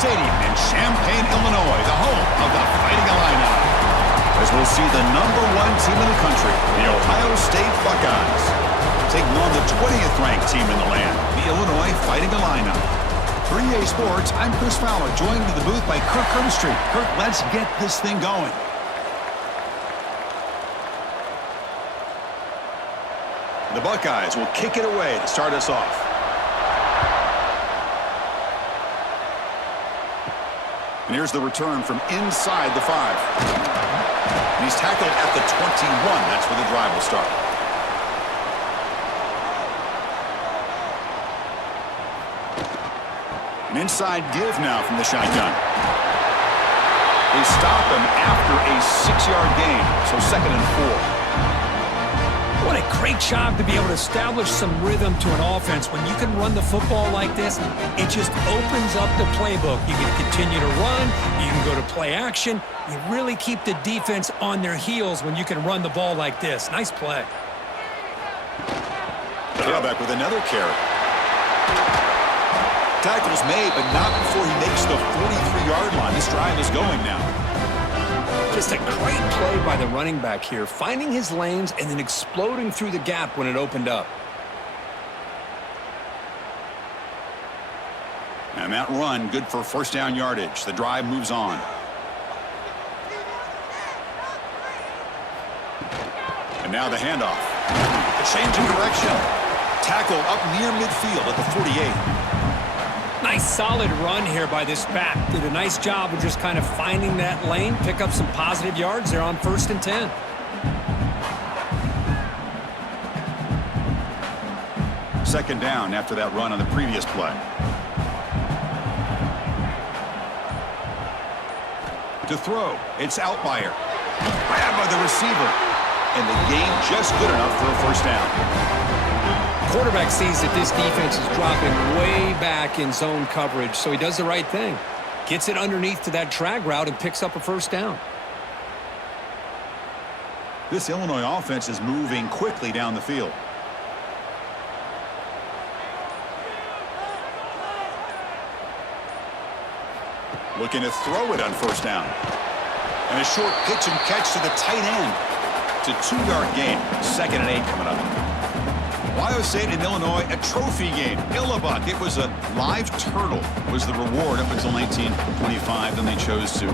Stadium in Champaign, Illinois, the home of the Fighting Illini. As we'll see the #1 team in the country, the Ohio State Buckeyes, taking on the 20th ranked team in the land, the Illinois Fighting Illini. For EA Sports, I'm Chris Fowler, joined in the booth by Kirk Herbstreit. Kirk, let's get this thing going. The Buckeyes will kick it away to start us off. And here's the return from inside the 5. And he's tackled at the 21. That's where the drive will start. An inside give now from the shotgun. They stop him after a 6-yard gain, so 2nd and 4. What a great job to be able to establish some rhythm to an offense. When you can run the football like this, it just opens up the playbook. You can continue to run. You can go to play action. You really keep the defense on their heels when you can run the ball like this. Nice play. Tailback with another carry. Tackle's made, but not before he makes the 43-yard line. This drive is going now. Just a great play by the running back here, finding his lanes and then exploding through the gap when it opened up. And that run, good for 1st down yardage. The drive moves on. And now the handoff. A change in direction. Tackle up near midfield at the 48. Nice solid run here by this back. Did a nice job of just kind of finding that lane, pick up some positive yards there on 1st and 10. Second down after that run on the previous play. To throw, it's Outlier. Grabbed by the receiver. And the gain just good enough for a 1st down. Quarterback sees that this defense is dropping way back in zone coverage, so he does the right thing. Gets it underneath to that drag route and picks up a 1st down. This Illinois offense is moving quickly down the field. Looking to throw it on 1st down. And a short pitch and catch to the tight end. It's a 2-yard gain. 2nd and 8 coming up. Ohio State and Illinois, a trophy game. Illabuck, it was a live turtle, was the reward up until 1925. Then they chose to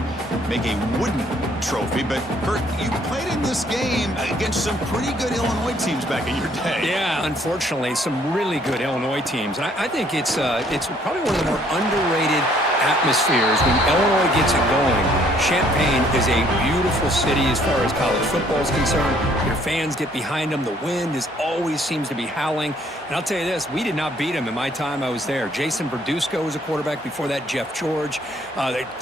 make a wooden trophy. But, Kurt, you played in this game against some pretty good Illinois teams back in your day. Yeah, unfortunately, some really good Illinois teams. And I think it's probably one of the more underrated atmospheres when Illinois gets it going. Champaign is a beautiful city as far as college football is concerned. Your fans get behind them. The wind always seems to be howling. And I'll tell you this, we did not beat them in my time I was there. Jason Verduzco was a quarterback. Before that, Jeff George.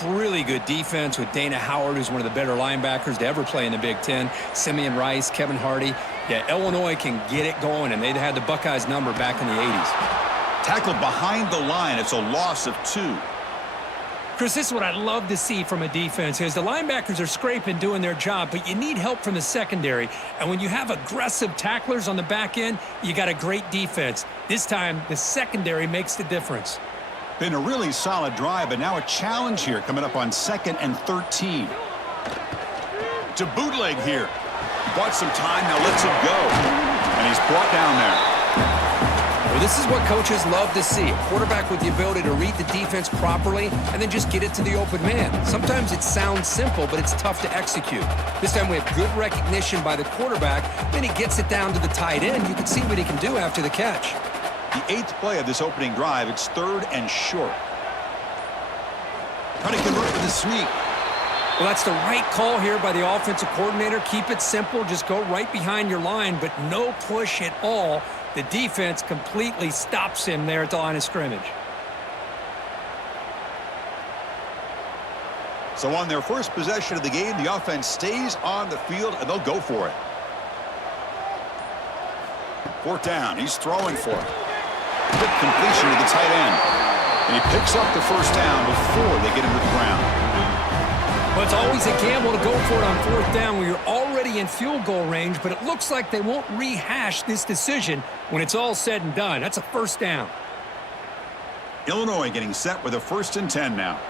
Really good defense with Dana Howard, who's one of the better linebackers to ever play in the Big Ten. Simeon Rice, Kevin Hardy. Yeah, Illinois can get it going, and they'd had the Buckeyes number back in the 80s. Tackled behind the line. It's a loss of 2. Chris, this is what I love to see from a defense is the linebackers are scraping, doing their job, but you need help from the secondary. And when you have aggressive tacklers on the back end, you got a great defense. This time, the secondary makes the difference. Been a really solid drive, but now a challenge here coming up on 2nd and 13. To bootleg here. Bought some time, now lets it go. And he's brought down there. Well, this is what coaches love to see. A quarterback with the ability to read the defense properly and then just get it to the open man. Sometimes it sounds simple, but it's tough to execute. This time we have good recognition by the quarterback. Then he gets it down to the tight end. You can see what he can do after the catch. The 8th play of this opening drive, it's 3rd and short. Trying to convert with a sneak. Well, that's the right call here by the offensive coordinator. Keep it simple. Just go right behind your line, but no push at all. The defense completely stops him there at the line of scrimmage. So on their first possession of the game, the offense stays on the field, and they'll go for it. 4th down. He's throwing for it. Good completion to the tight end. And he picks up the 1st down before they get him to the ground. Well, it's always a gamble to go for it on 4th down when you're already in field goal range, but it looks like they won't rehash this decision when it's all said and done. That's a 1st down. Illinois getting set with a 1st and 10 now.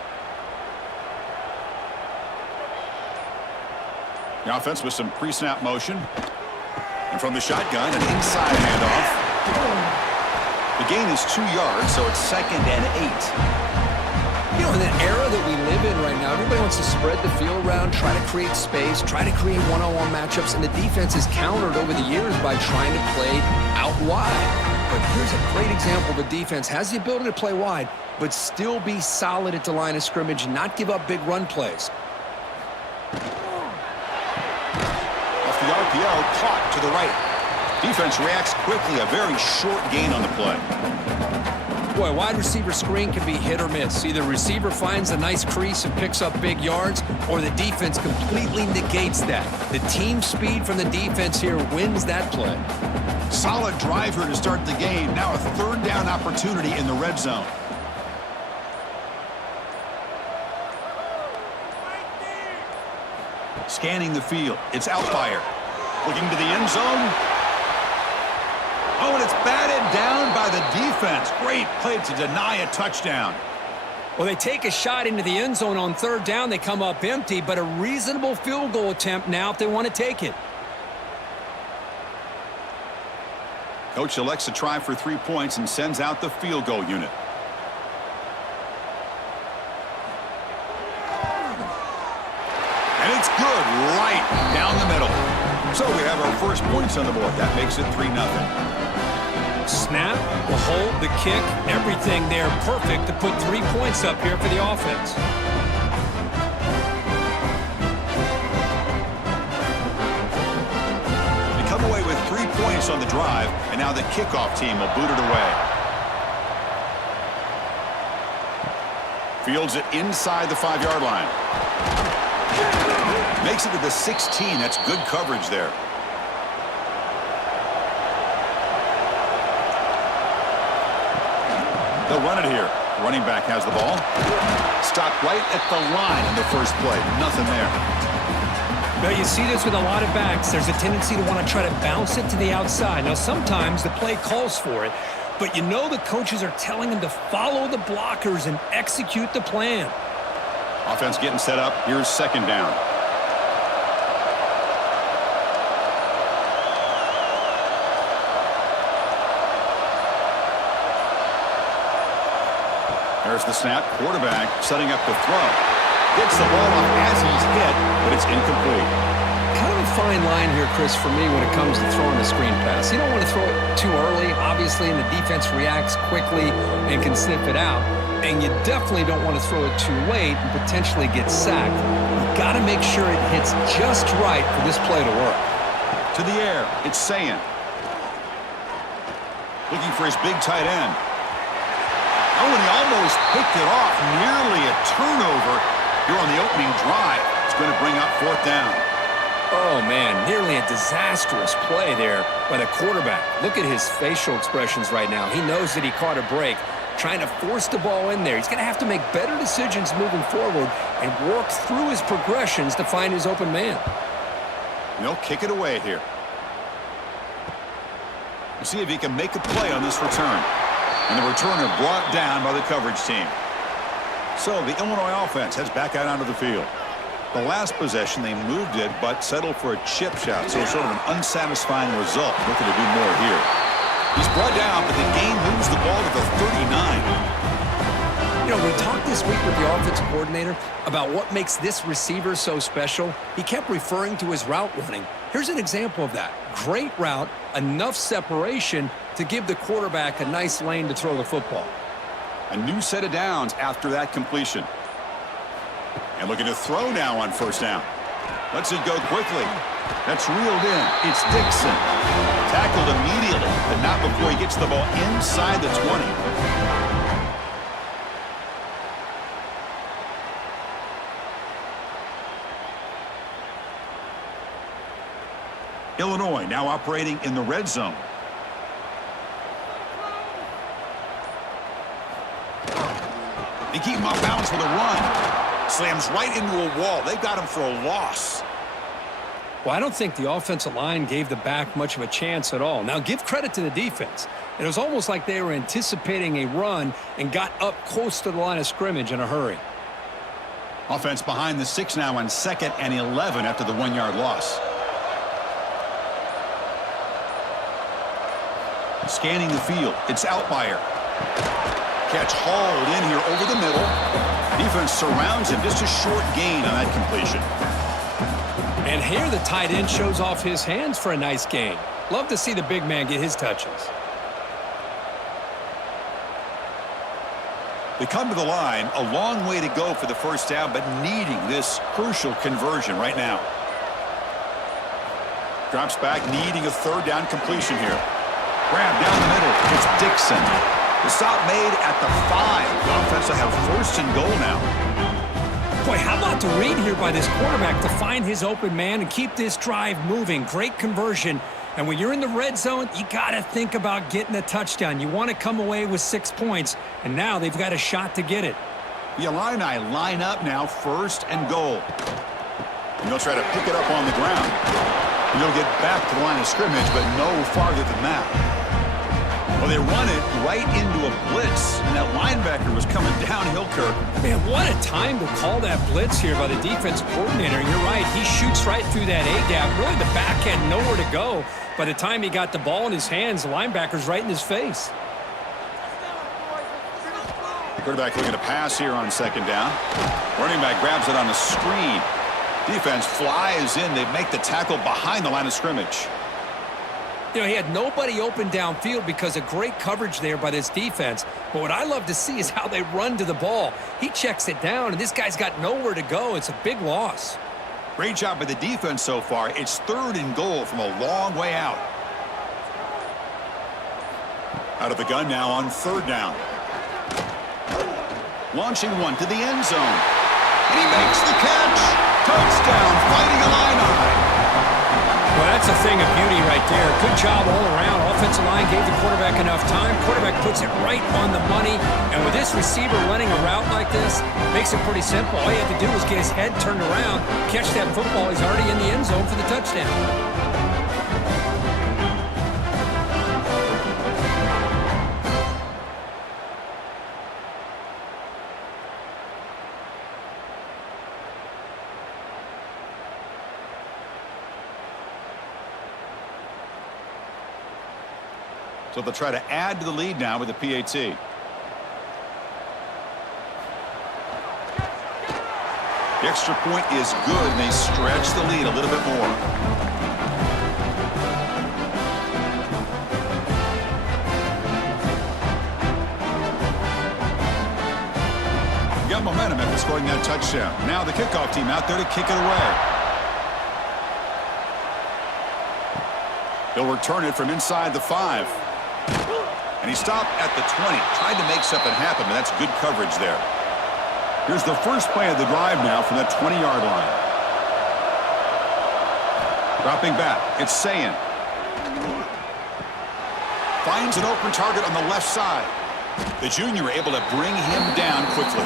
The offense with some pre-snap motion. And from the shotgun, an inside handoff. The gain is 2 yards, so it's 2nd and 8. You know, in the era that we live in right now, everybody wants to spread the field around, try to create space, try to create one-on-one matchups, and the defense is countered over the years by trying to play out wide. But here's a great example of a defense has the ability to play wide, but still be solid at the line of scrimmage, not give up big run plays. Off the RPO, caught to the right. Defense reacts quickly, a very short gain on the play. Boy, wide receiver screen can be hit or miss. Either receiver finds a nice crease and picks up big yards, or the defense completely negates that. The team speed from the defense here wins that play. Solid drive here to start the game. Now a 3rd down opportunity in the red zone. Scanning the field. It's out fire. Looking to the end zone. Oh, and it's batted down by the defense. Great play to deny a touchdown. Well, they take a shot into the end zone on 3rd down. They come up empty, but a reasonable field goal attempt now if they want to take it. Coach elects to try for 3 points and sends out the field goal unit. And it's good right down the middle. So we have our first points on the board. That makes it 3-0. Snap, the hold, the kick, everything there perfect to put 3 points up here for the offense. They come away with 3 points on the drive, and now the kickoff team will boot it away. Fields it inside the 5-yard line. Makes it to the 16. That's good coverage there. They'll run it here. Running back has the ball. Stopped right at the line in the first play. Nothing there. Now, you see this with a lot of backs. There's a tendency to want to try to bounce it to the outside. Now, sometimes the play calls for it, but you know the coaches are telling them to follow the blockers and execute the plan. Offense getting set up. Here's 2nd down. There's the snap. Quarterback setting up the throw. Gets the ball off as he's hit, but it's incomplete. Kind of a fine line here, Chris, for me when it comes to throwing the screen pass. You don't want to throw it too early, obviously, and the defense reacts quickly and can sniff it out. And you definitely don't want to throw it too late and potentially get sacked. You've got to make sure it hits just right for this play to work. To the air, it's Sayan. Looking for his big tight end. Oh, and he almost picked it off. Nearly a turnover here on the opening drive. It's going to bring up 4th down. Oh, man, nearly a disastrous play there by the quarterback. Look at his facial expressions right now. He knows that he caught a break, trying to force the ball in there. He's going to have to make better decisions moving forward and work through his progressions to find his open man. They'll kick it away here. We'll see if he can make a play on this return. And the returner brought down by the coverage team. So the Illinois offense heads back out onto the field. The last possession, they moved it, but settled for a chip shot. So sort of an unsatisfying result. Looking to do more here. He's brought down, but the game moves the ball to the 39. You know, we talked this week with the offensive coordinator about what makes this receiver so special. He kept referring to his route running. Here's an example of that. Great route, enough separation to give the quarterback a nice lane to throw the football. A new set of downs after that completion. And looking to throw now on 1st down. Lets it go quickly. That's reeled in. It's Dixon. Tackled immediately, but not before he gets the ball inside the 20. Illinois now operating in the red zone. They keep him off balance with a run. Slams right into a wall. They've got him for a loss. Well, I don't think the offensive line gave the back much of a chance at all. Now, give credit to the defense. It was almost like they were anticipating a run and got up close to the line of scrimmage in a hurry. Offense behind the 6 now on 2nd and 11 after the 1-yard loss. Scanning the field. It's Outlier. Catch hauled in here over the middle. Defense surrounds him. Just a short gain on that completion. And here the tight end shows off his hands for a nice gain. Love to see the big man get his touches. They come to the line, a long way to go for the first down, but needing this crucial conversion right now. Drops back, needing a 3rd down completion here. Grab down the middle. It's Dixon. The stop made at the 5. The offense will have 1st and goal now. Boy, how about the read here by this quarterback to find his open man and keep this drive moving. Great conversion. And when you're in the red zone, you got to think about getting a touchdown. You want to come away with 6 points, and now they've got a shot to get it. The Illini line up now, 1st and goal. And they'll try to pick it up on the ground. And they'll get back to the line of scrimmage, but no farther than that. Well, they run it right into a blitz, and that linebacker was coming downhill, Kirk. Man, what a time to call that blitz here by the defensive coordinator. You're right, he shoots right through that A-gap. Really, the back had nowhere to go. By the time he got the ball in his hands, the linebacker's right in his face. Quarterback looking to pass here on 2nd down. Running back grabs it on the screen. Defense flies in. They make the tackle behind the line of scrimmage. You know, he had nobody open downfield because of great coverage there by this defense. But what I love to see is how they run to the ball. He checks it down, and this guy's got nowhere to go. It's a big loss. Great job by the defense so far. It's 3rd and goal from a long way out. Out of the gun now on 3rd down. Launching one to the end zone. And he makes the catch. Touchdown, fighting Illini. Well, that's a thing of beauty right there. Good job all around. Offensive line gave the quarterback enough time. Quarterback puts it right on the money. And with this receiver running a route like this, makes it pretty simple. All you have to do is get his head turned around, catch that football. He's already in the end zone for the touchdown. So they'll try to add to the lead now with the PAT. The extra point is good, and they stretch the lead a little bit more. We got momentum after scoring that touchdown. Now the kickoff team out there to kick it away. They'll return it from inside the 5. And he stopped at the 20. Tried to make something happen, but that's good coverage there. Here's the first play of the drive now from that 20-yard line. Dropping back. It's Sayin. Finds an open target on the left side. The junior able to bring him down quickly.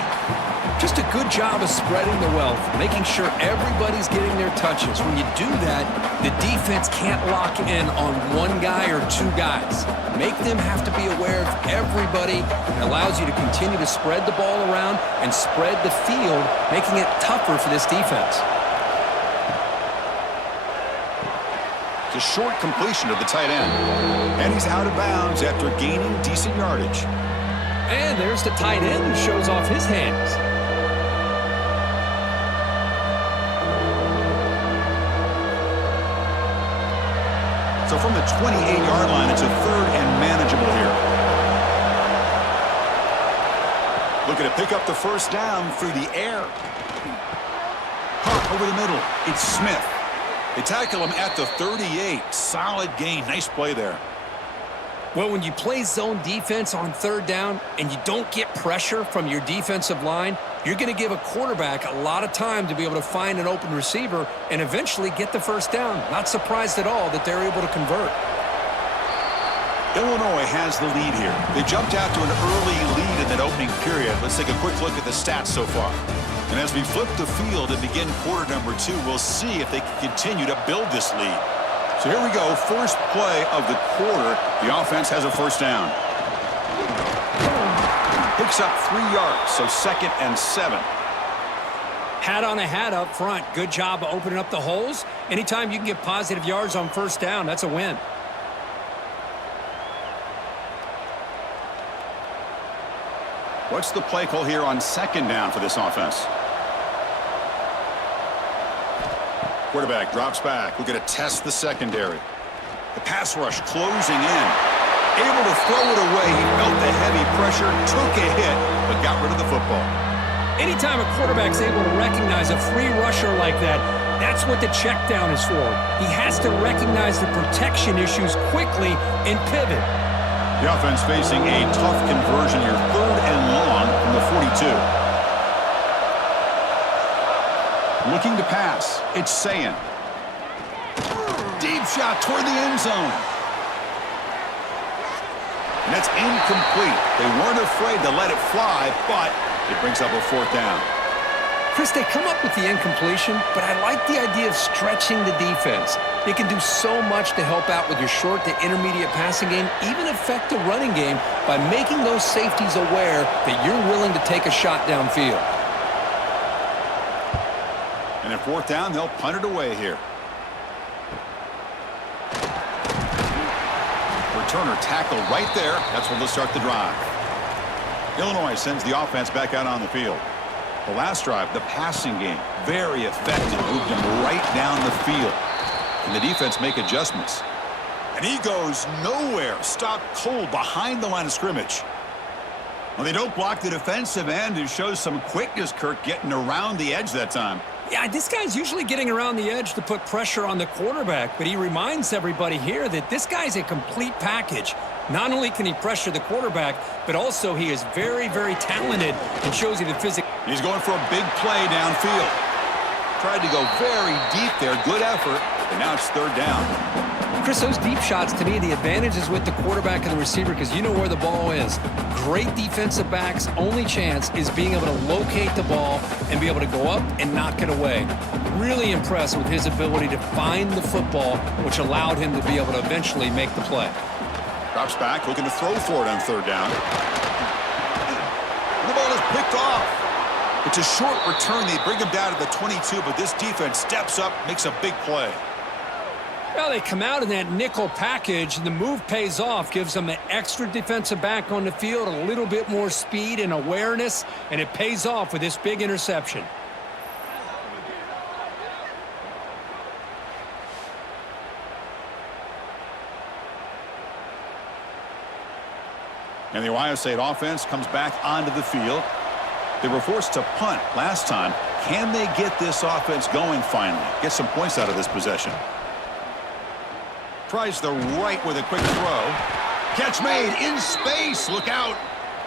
Just a good job of spreading the wealth, making sure everybody's getting their touches. When you do that, the defense can't lock in on one guy or 2 guys. Make them have to be aware of everybody. It allows you to continue to spread the ball around and spread the field, making it tougher for this defense. It's a short completion of the tight end. And he's out of bounds after gaining decent yardage. And there's the tight end who shows off his hands. So from the 28-yard line, it's a 3rd and manageable here. Looking to pick up the first down through the air. Hart over the middle. It's Smith. They tackle him at the 38. Solid gain. Nice play there. Well, when you play zone defense on 3rd down and you don't get pressure from your defensive line, you're going to give a quarterback a lot of time to be able to find an open receiver and eventually get the first down. Not surprised at all that they're able to convert. Illinois has the lead here. They jumped out to an early lead in that opening period. Let's take a quick look at the stats so far. And as we flip the field and begin quarter number 2, we'll see if they can continue to build this lead. So here we go, first play of the quarter. The offense has a first down. Picks up 3 yards, so 2nd and 7. Hat on a hat up front. Good job of opening up the holes. Anytime you can get positive yards on first down, that's a win. What's the play call here on 2nd down for this offense? Quarterback drops back. We're going to test the secondary. The pass rush closing in. Able to throw it away. He felt the heavy pressure, took a hit, but got rid of the football. Anytime a quarterback's able to recognize a free rusher like that, that's what the check down is for. He has to recognize the protection issues quickly and pivot. The offense facing a tough conversion here, 3rd and long from the 42. Looking to pass. It's Sayin. Deep shot toward the end zone. And that's incomplete. They weren't afraid to let it fly, but it brings up a 4th down. Chris, they come up with the incompletion, but I like the idea of stretching the defense. It can do so much to help out with your short to intermediate passing game, even affect the running game by making those safeties aware that you're willing to take a shot downfield. And at 4th down, they'll punt it away here. Returner tackle right there. That's where they'll start the drive. Illinois sends the offense back out on the field. The last drive, the passing game, very effective. Moved him right down the field. And the defense make adjustments. And he goes nowhere. Stopped cold behind the line of scrimmage. Well, they don't block the defensive end, who shows some quickness, Kirk, getting around the edge that time. Yeah, this guy's usually getting around the edge to put pressure on the quarterback, but he reminds everybody here that this guy's a complete package. Not only can he pressure the quarterback, but also he is very, very talented and shows you the physics. He's going for a big play downfield. Tried to go very deep there. Good effort, and now it's 3rd down. Chris, those deep shots, to me, the advantage is with the quarterback and the receiver because you know where the ball is. Great defensive backs' only chance is being able to locate the ball and be able to go up and knock it away. Really impressed with his ability to find the football, which allowed him to be able to eventually make the play. Drops back, looking to throw for it on 3rd down. The ball is picked off. It's a short return. They bring him down to the 22, but this defense steps up, makes a big play. Well, they come out in that nickel package, and the move pays off, gives them an extra defensive back on the field, a little bit more speed and awareness, and it pays off with this big interception. And the Ohio State offense comes back onto the field. They were forced to punt last time. Can they get this offense going finally? Get some points out of this possession. Tries the right with a quick throw. Catch made in space. Look out.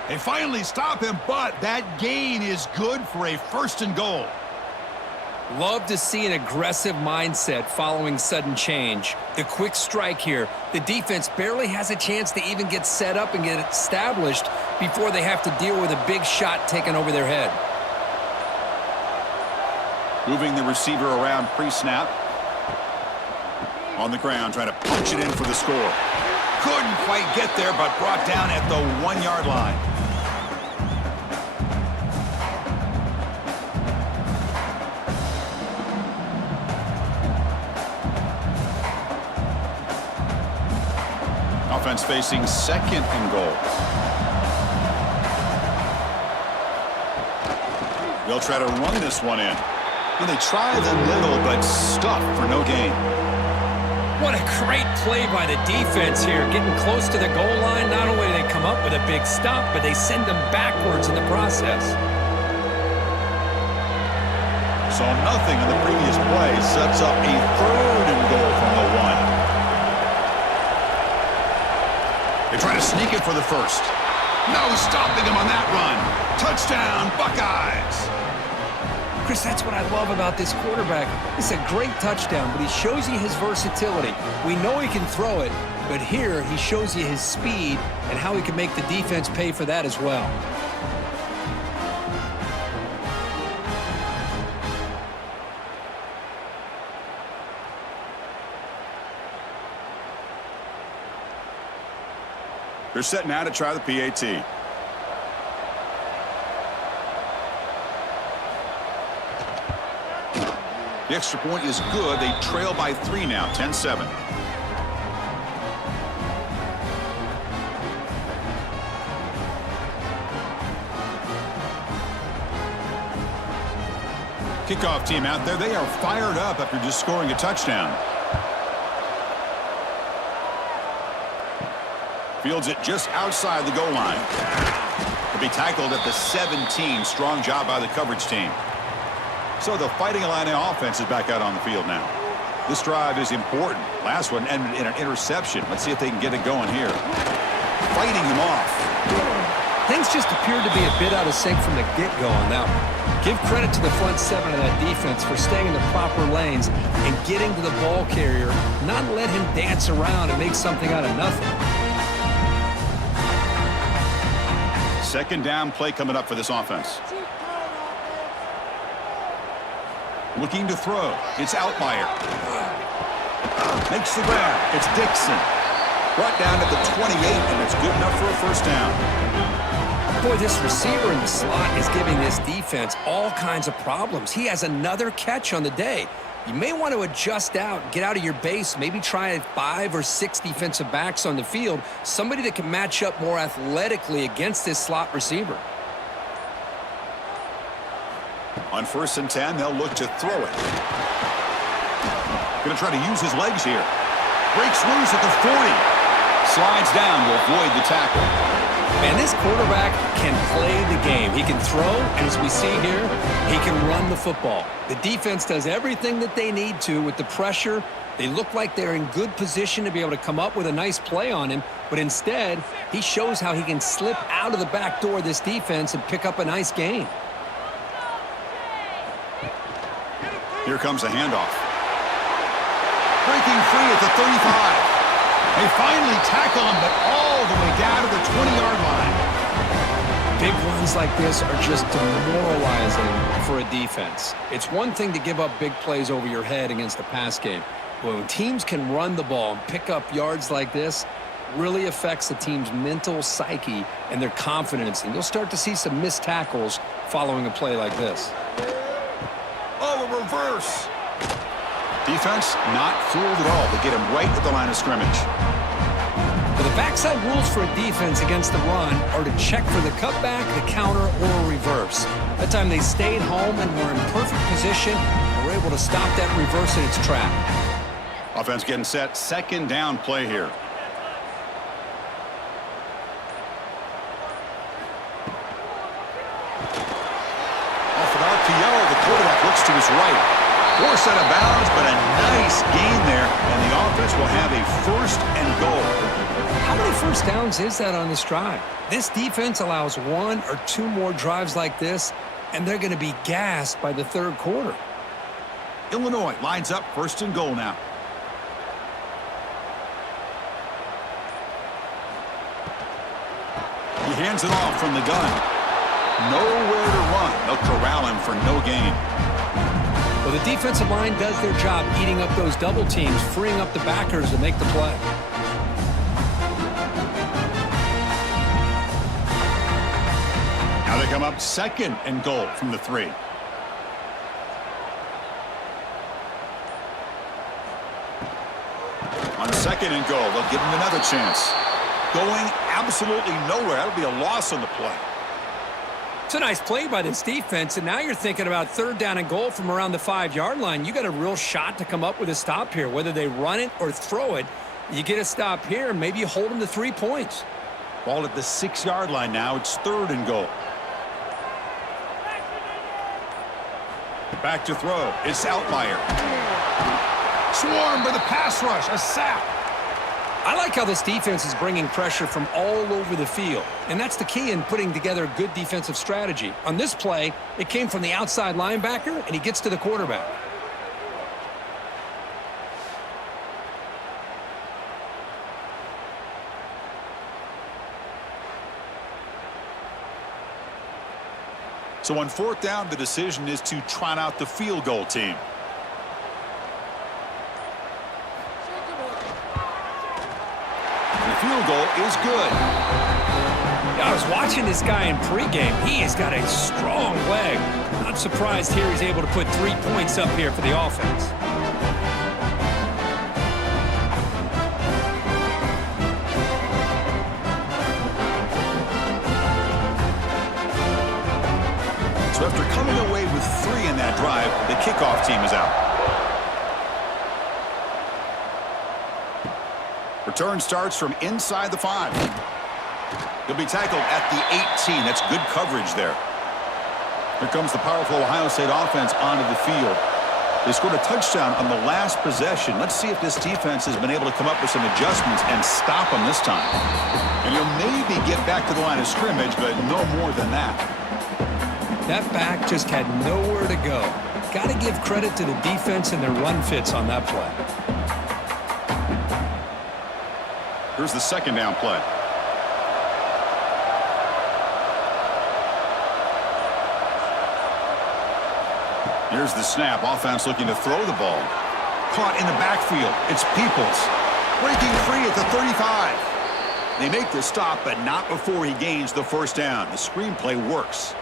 They finally stop him, but that gain is good for a 1st and goal. Love to see an aggressive mindset following sudden change. The quick strike here. The defense barely has a chance to even get set up and get established before they have to deal with a big shot taken over their head. Moving the receiver around pre-snap. On the ground, trying to punch it in for the score. Couldn't quite get there, but brought down at the 1-yard line. Offense facing 2nd and goal. They'll try to run this one in. And they try the middle, but stuff for no gain. What a great play by the defense here. Getting close to the goal line, not only do they come up with a big stop, but they send them backwards in the process. So nothing in the previous play sets up a 3rd and goal from the 1. They try to sneak it for the 1st. No stopping him on that run. Touchdown, Buckeyes. Chris, that's what I love about this quarterback. It's a great touchdown, but he shows you his versatility. We know he can throw it, but here he shows you his speed and how he can make the defense pay for that as well. They're set now to try the PAT. The extra point is good. They trail by 3 now, 10-7. Kickoff team out there. They are fired up after just scoring a touchdown. Fields it just outside the goal line. He'll be tackled at the 17. Strong job by the coverage team. So the Fighting Illini offense is back out on the field now. This drive is important. Last one ended in an interception. Let's see if they can get it going here. Fighting them off. Things just appeared to be a bit out of sync from the get-go on that one. Give credit to the front 7 of that defense for staying in the proper lanes and getting to the ball carrier, not let him dance around and make something out of nothing. Second down play coming up for this offense. Looking to throw. It's Outlier. Makes the grab. It's Dixon. Brought down at the 28, and it's good enough for a first down. Boy, this receiver in the slot is giving this defense all kinds of problems. He has another catch on the day. You may want to adjust out, get out of your base, maybe try 5 or 6 defensive backs on the field, somebody that can match up more athletically against this slot receiver. On 1st and 10, they'll look to throw it. Going to try to use his legs here. Breaks loose at the 40. Slides down, will avoid the tackle. Man, this quarterback can play the game. He can throw, and as we see here, he can run the football. The defense does everything that they need to with the pressure. They look like they're in good position to be able to come up with a nice play on him, but instead, he shows how he can slip out of the back door of this defense and pick up a nice gain. Here comes a handoff. Breaking free at the 35. They finally tackle him, but all the way down to the 20-yard line. Big runs like this are just demoralizing for a defense. It's one thing to give up big plays over your head against a pass game. But when teams can run the ball and pick up yards like this, really affects the team's mental psyche and their confidence. And you'll start to see some missed tackles following a play like this. Oh, a reverse. Defense not fooled at all. They get him right at the line of scrimmage. Well, the backside rules for a defense against the run are to check for the cutback, the counter, or a reverse. That time they stayed home and were in perfect position and were able to stop that reverse in its track. Offense getting set. Second down play here. Off an RPO, the quarterback looks to his right. Forced out of bounds, but a nice gain there, and the offense will have a 1st and goal. How many first downs is that on this drive? This defense allows 1 or 2 more drives like this, and they're going to be gassed by the 3rd quarter. Illinois lines up 1st and goal now. He hands it off from the gun. Nowhere to run. They'll corral him for no gain. Well, the defensive line does their job eating up those double teams, freeing up the backers to make the play. Now they come up 2nd and goal from the 3. On 2nd and goal, they'll give him another chance. Going absolutely nowhere. That'll be a loss on the play. It's a nice play by this defense, and now you're thinking about 3rd down and goal from around the 5-yard line. You got a real shot to come up with a stop here. Whether they run it or throw it, you get a stop here, and maybe you hold them to 3 points. Ball at the 6-yard line now. It's 3rd and goal. Back to throw. It's Outlier. Swarmed by the pass rush. A sack. I like how this defense is bringing pressure from all over the field, and that's the key in putting together a good defensive strategy. On this play, it came from the outside linebacker, and he gets to the quarterback. So on 4th down, the decision is to trot out the field goal team. The field goal is good. I was watching this guy in pregame. He has got a strong leg. Not surprised here he's able to put 3 points up here for the offense. So after coming away with 3 in that drive, the kickoff team is out. Return starts from inside the 5. He'll be tackled at the 18. That's good coverage there. Here comes the powerful Ohio State offense onto the field. They scored a touchdown on the last possession. Let's see if this defense has been able to come up with some adjustments and stop them this time. And he'll maybe get back to the line of scrimmage, but no more than that. That back just had nowhere to go. Got to give credit to the defense and their run fits on that play. Here's the second down play. Here's the snap. Offense looking to throw the ball. Caught in the backfield. It's Peoples. Breaking free at the 35. They make the stop, but not before he gains the first down. The screenplay works.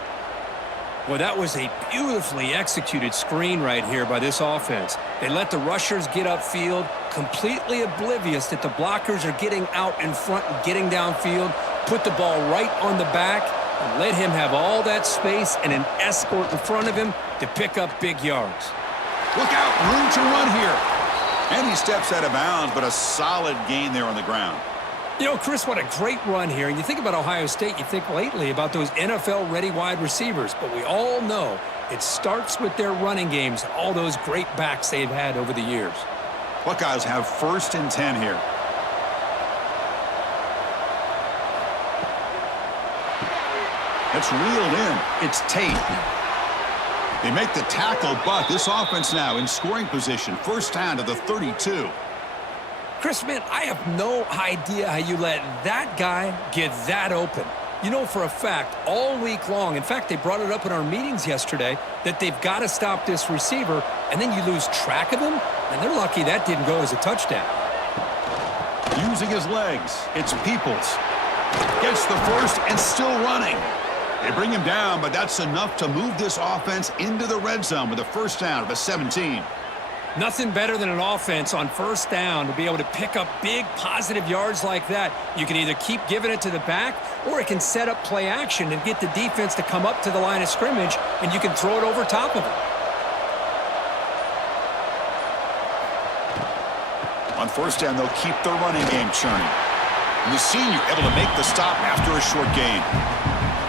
Well, that was a beautifully executed screen right here by this offense. They let the rushers get upfield, completely oblivious that the blockers are getting out in front and getting downfield, put the ball right on the back, and let him have all that space and an escort in front of him to pick up big yards. Look out, room to run here. And he steps out of bounds, but a solid gain there on the ground. You know, Chris, what a great run here. And you think about Ohio State, you think lately about those NFL-ready wide receivers. But we all know it starts with their running games, all those great backs they've had over the years. Buckeyes have 1st and 10 here. It's reeled in. It's Tate. They make the tackle, but this offense now in scoring position. First down to the 32. Chris, man, I have no idea how you let that guy get that open. You know for a fact, all week long, in fact, they brought it up in our meetings yesterday, that they've got to stop this receiver, and then you lose track of him, and they're lucky that didn't go as a touchdown. Using his legs, it's Peoples. Gets the first and still running. They bring him down, but that's enough to move this offense into the red zone with a first down of the 17. Nothing better than an offense on first down to be able to pick up big positive yards like that. You can either keep giving it to the back, or it can set up play action and get the defense to come up to the line of scrimmage, and you can throw it over top of it. On first down, they'll keep their running game churning. And the senior able to make the stop after a short gain.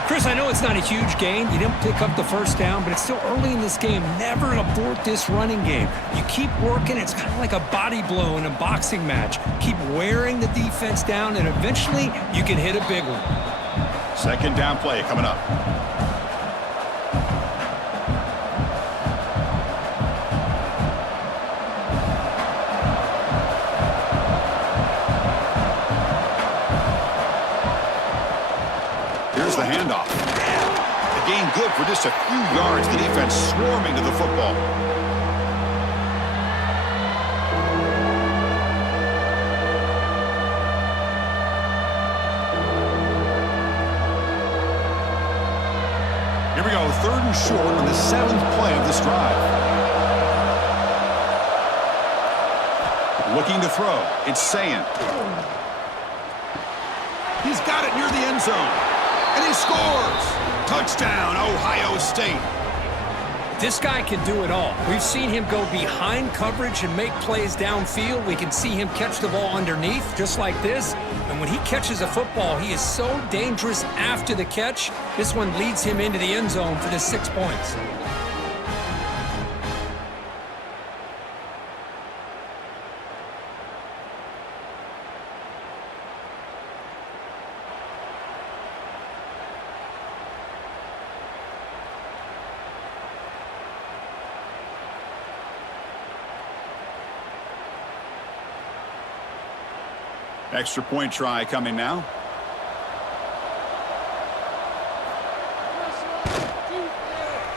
Chris, I know it's not a huge gain. You didn't pick up the first down, but it's still early in this game. Never abort this running game. You keep working. It's kind of like a body blow in a boxing match. Keep wearing the defense down, and eventually you can hit a big one. Second down play coming up. Here's the handoff. The gain good for just a few yards. The defense swarming to the football. Here we go, 3rd and short on the 7th play of this drive. Looking to throw. It's Sayin. He's got it near the end zone. And he scores! Touchdown, Ohio State. This guy can do it all. We've seen him go behind coverage and make plays downfield. We can see him catch the ball underneath, just like this. And when he catches a football, he is so dangerous after the catch. This one leads him into the end zone for the 6 points. Extra point try coming now.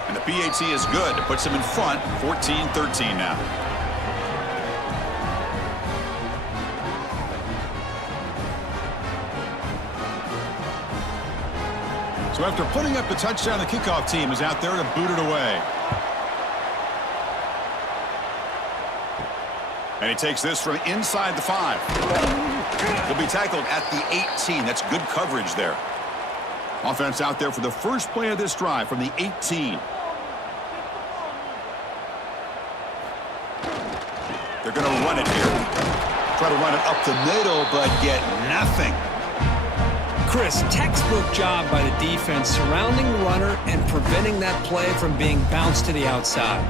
And the PAT is good. It puts him in front, 14-13 now. So after putting up the touchdown, the kickoff team is out there to boot it away. And he takes this from inside the 5. He'll be tackled at the 18. That's good coverage there. Offense out there for the first play of this drive from the 18. They're going to run it here. Try to run it up the middle, but get nothing. Chris, textbook job by the defense surrounding the runner and preventing that play from being bounced to the outside.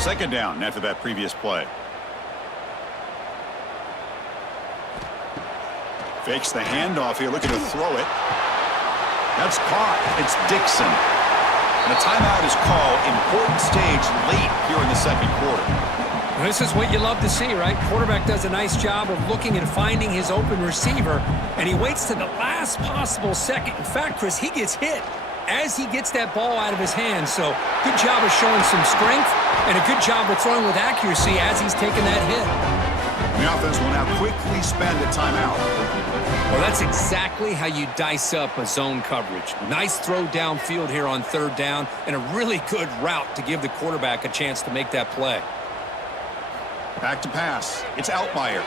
Second down after that previous play. Fakes the handoff here, looking to throw it. That's caught. It's Dixon. And a timeout is called. Important stage late here in the second quarter. This is what you love to see, right? Quarterback does a nice job of looking and finding his open receiver, and he waits to the last possible second. In fact, Chris, he gets hit as he gets that ball out of his hands. So good job of showing some strength and a good job of throwing with accuracy as he's taking that hit. The offense will now quickly spend a timeout. Well, that's exactly how you dice up a zone coverage. Nice throw downfield here on third down and a really good route to give the quarterback a chance to make that play. Back to pass. It's Outlier.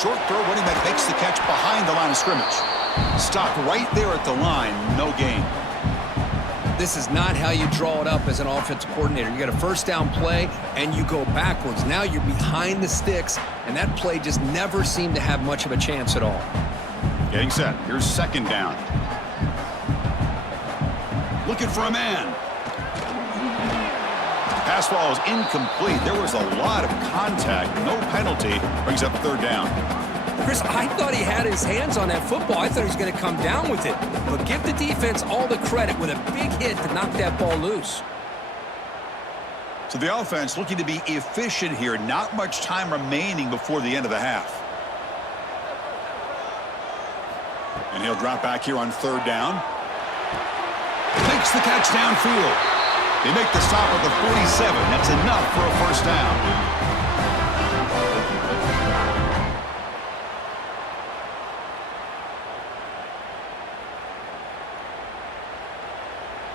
Short throw, running back makes the catch behind the line of scrimmage. Stopped right there at the line, no gain. This is not how you draw it up as an offensive coordinator. You got a first down play, and you go backwards. Now you're behind the sticks, and that play just never seemed to have much of a chance at all. Getting set. Here's second down. Looking for a man. Pass ball is incomplete. There was a lot of contact. No penalty. Brings up third down. Chris, I thought he had his hands on that football. I thought he was going to come down with it. But give the defense all the credit with a big hit to knock that ball loose. So the offense looking to be efficient here. Not much time remaining before the end of the half. And he'll drop back here on third down. Makes the catch downfield. They make the stop at the 47. That's enough for a first down.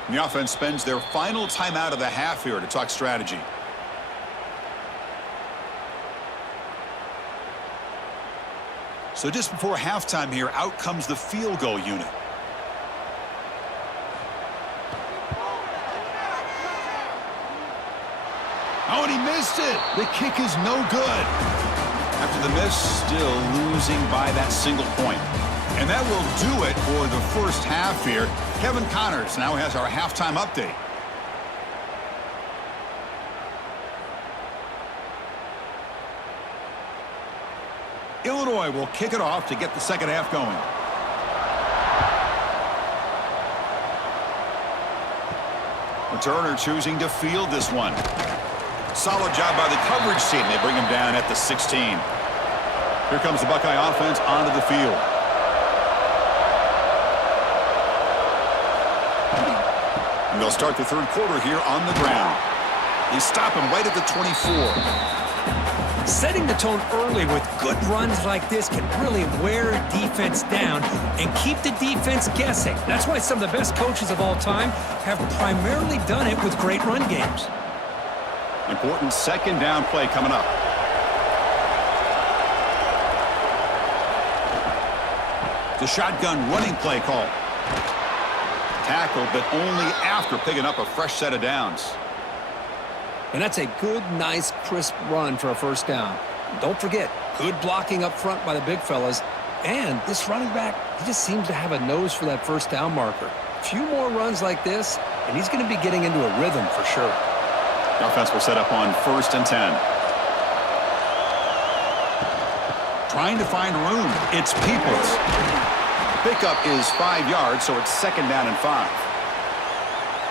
The offense spends their final timeout of the half here to talk strategy. So just before halftime here, out comes the field goal unit. Oh, and he missed it. The kick is no good. After the miss, still losing by that single point. And that will do it for the first half here. Kevin Connors now has our halftime update. Illinois will kick it off to get the second half going. Returner choosing to field this one. Solid job by the coverage team. They bring him down at the 16. Here comes the Buckeye offense onto the field. And they'll start the third quarter here on the ground. They stop him right at the 24. Setting the tone early with good runs like this can really wear a defense down and keep the defense guessing. That's why some of the best coaches of all time have primarily done it with great run games. Important second down play coming up. The shotgun running play call. Tackle, but only after picking up a fresh set of downs. And that's a good, nice, crisp run for a first down. Don't forget, good blocking up front by the big fellas. And this running back, he just seems to have a nose for that first down marker. A few more runs like this, and he's going to be getting into a rhythm for sure. The offense will set up on 1st and 10. Trying to find room. It's Peoples. Pickup is 5 yards, so it's second down and 5.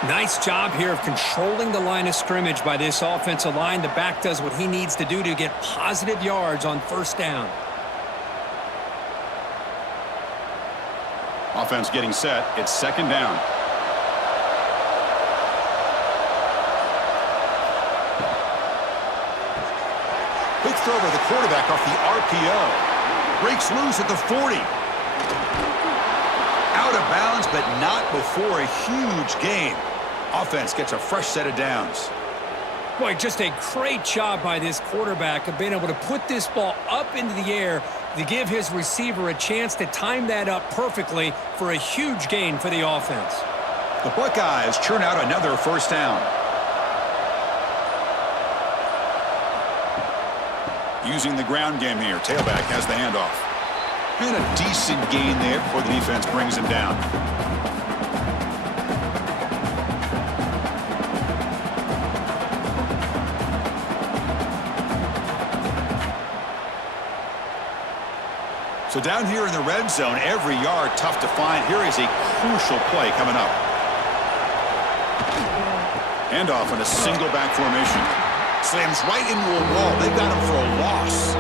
Nice job here of controlling the line of scrimmage by this offensive line. The back does what he needs to do to get positive yards on first down. Offense getting set. It's second down. Quick throw by the quarterback off the RPO. Breaks loose at the 40. Out of bounds, but not before a huge gain. Offense gets a fresh set of downs. Boy, just a great job by this quarterback of being able to put this ball up into the air to give his receiver a chance to time that up perfectly for a huge gain for the offense. The Buckeyes churn out another first down. Using the ground game here, tailback has the handoff. And a decent gain there before the defense brings him down. So down here in the red zone, every yard tough to find. Here is a crucial play coming up. Handoff in a single back formation. Slams right into a wall. They've got him for a loss.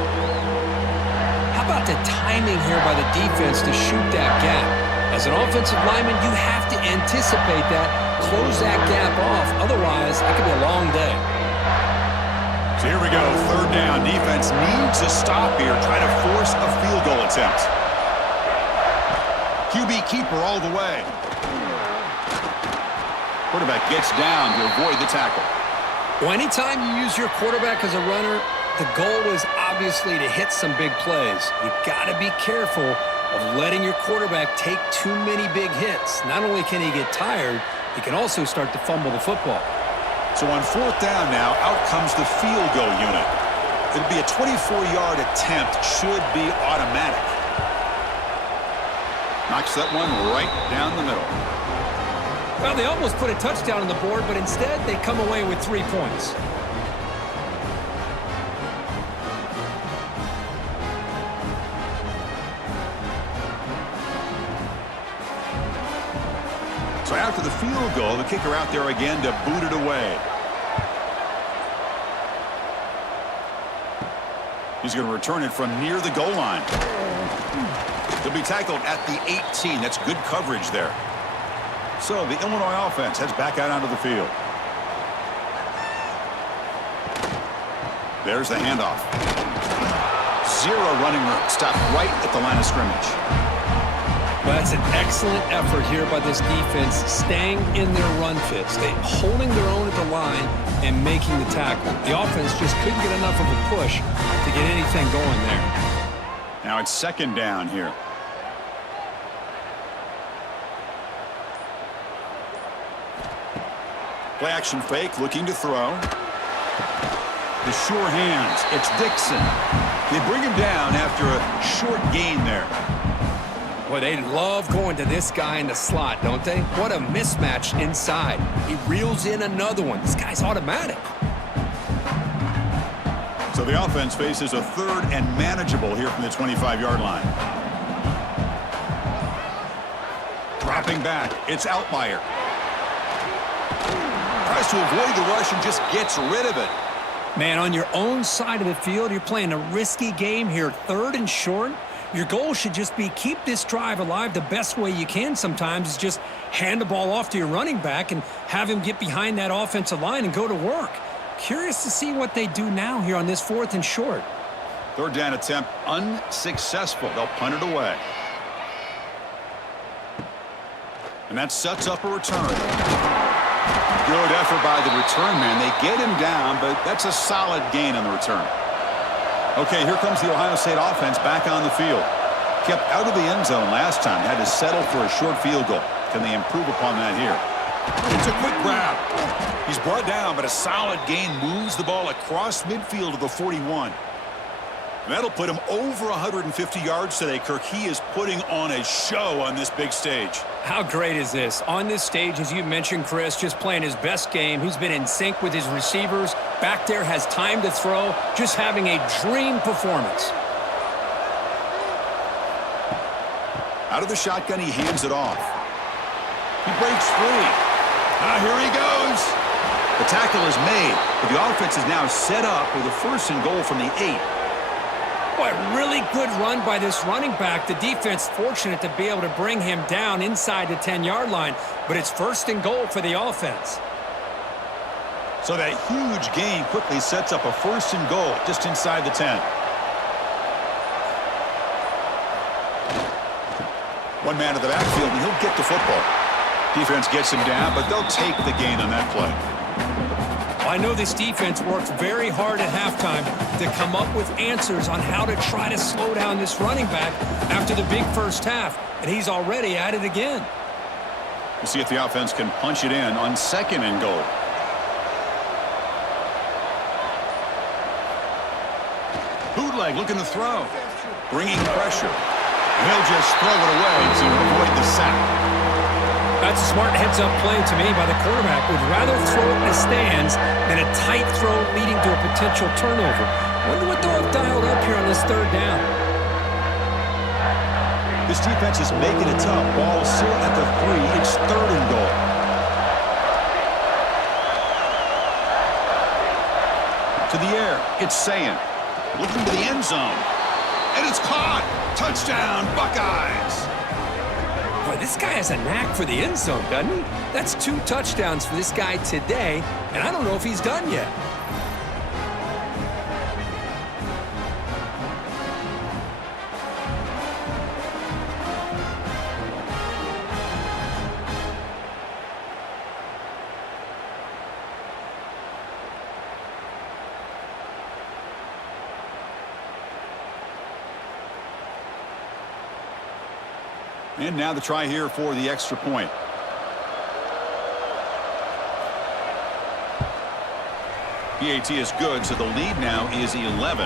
How about the timing here by the defense to shoot that gap? As an offensive lineman, you have to anticipate that, close that gap off. Otherwise, it could be a long day. So here we go, third down. Defense needs a stop here, trying to force a field goal attempt. QB keeper all the way. Quarterback gets down to avoid the tackle. Well, anytime you use your quarterback as a runner, the goal is obviously to hit some big plays. You got to be careful of letting your quarterback take too many big hits. Not only can he get tired, he can also start to fumble the football. So on fourth down now, out comes the field goal unit. It'll be a 24-yard attempt, should be automatic. Knocks that one right down the middle. Well, they almost put a touchdown on the board, but instead they come away with 3 points. So after the field goal, the kicker out there again to boot it away. He's going to return it from near the goal line. He'll be tackled at the 18. That's good coverage there. So the Illinois offense heads back out onto the field. There's the handoff. Zero running room. Stopped right at the line of scrimmage. Well, that's an excellent effort here by this defense, staying in their run fits. They holding their own at the line and making the tackle. The offense just couldn't get enough of a push to get anything going there. Now it's second down here. Play action fake, looking to throw. The sure hands. It's Dixon. They bring him down after a short gain there. Boy, they love going to this guy in the slot, don't they? What a mismatch inside. He reels in another one. This guy's automatic. So the offense faces a third and manageable here from the 25-yard line. Dropping back. It's Outlier. Tries to avoid the rush and just gets rid of it. Man, on your own side of the field, you're playing a risky game here, third and short. Your goal should just be keep this drive alive the best way you can sometimes is just hand the ball off to your running back and have him get behind that offensive line and go to work. Curious to see what they do now here on this fourth and short. Third down attempt unsuccessful. They'll punt it away. And that sets up a return. Good effort by the return man. They get him down, but that's a solid gain on the return. Okay, here comes the Ohio State offense back on the field. Kept out of the end zone last time. Had to settle for a short field goal. Can they improve upon that here? It's a quick grab. He's brought down, but a solid gain moves the ball across midfield to the 41. That'll put him over 150 yards today, Kirk. He is putting on a show on this big stage. How great is this? On this stage, as you mentioned, Chris, just playing his best game. He's been in sync with his receivers. Back there, has time to throw. Just having a dream performance. Out of the shotgun, he hands it off. He breaks free. Here he goes. The tackle is made, but the offense is now set up with a first and goal from the 8. Boy, really good run by this running back. The defense fortunate to be able to bring him down inside the 10-yard line, but it's first and goal for the offense. So that huge gain quickly sets up a first and goal just inside the 10. One man to the backfield, and he'll get the football. Defense gets him down, but they'll take the gain on that play. I know this defense worked very hard at halftime to come up with answers on how to try to slow down this running back after the big first half, and he's already at it again. We'll see if the offense can punch it in on 2nd and goal. Bootleg looking to throw. Bringing pressure. He'll just throw it away to avoid the sack. That's a smart heads-up play to me by the quarterback. Would rather throw it in the stands than a tight throw leading to a potential turnover. Wonder what they'll have dialed up here on this 3rd down. This defense is making it tough. Ball still at the 3. It's 3rd and goal. To the air. It's Sayin. Looking to the end zone. And it's caught. Touchdown, Buckeyes. Boy, this guy has a knack for the end zone, doesn't he? That's 2 touchdowns for this guy today, and I don't know if he's done yet. And now the try here for the extra point. PAT is good, so the lead now is 11.